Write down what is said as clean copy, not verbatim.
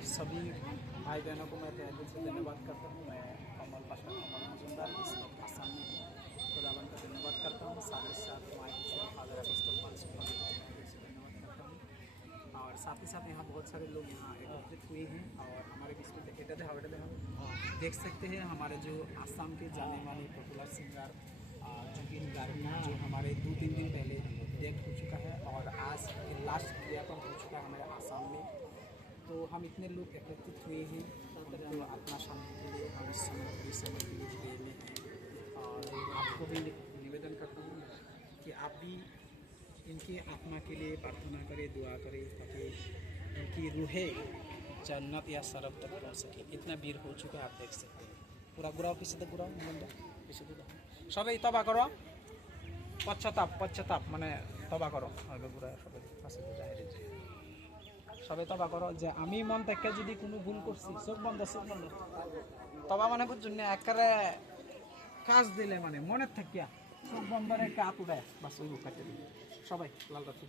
सभी भाई बहनों को मैं तहे दिल से धन्यवाद करता हूँ। मैं कमल पाशा कमल मजुमदार इस वक्त आसाम में हूँ। खुदावन का धन्यवाद करता हूँ। साथ ही साथ माई फादर अगस्तपाल सुपर को मैं दिल से धन्यवाद करता हूँ। और साथ ही साथ यहाँ बहुत सारे लोग यहाँ एकत्रित हुए हैं और हमारे बीच में हम देख सकते हैं हमारे जो आसाम के जाने माने पॉपुलर सिंगर जुबिन गार्गी जो हमारे 2-3 दिन पहले डेथ हो चुका है और आज लास्ट क्रियाक्रम हो चुका है हमारे आसाम में। तो हम इतने लोग एकत्रित हुए हैं उनको आत्मा शांति के लिए और इस समय के लिए देने हैं। और आपको भी निवेदन करता हूँ कि आप भी इनकी आत्मा के लिए प्रार्थना करें, दुआ करें ताकि इनकी रूहें जन्नत या सरब तक पहुँच सके। इतना वीर हो चुका है आप देख सकते हैं। पूरा गुराओ पीछे तक गुराओ पीछे तक सबाई तबा करो पश्चाताप माने तबा करो गुरा सबाई तबा करो जे आमी मन থেকে যদি কোনো ভুল করছি চোখ বন্ধ তবা মানে বুঝছেন না একবারে কাজ দিলে মানে মনের থাকিয়া চোখ বন্ধ রেখে হাত উড়ায় বাস ওই কাটে দিই সবাই লাল রাখি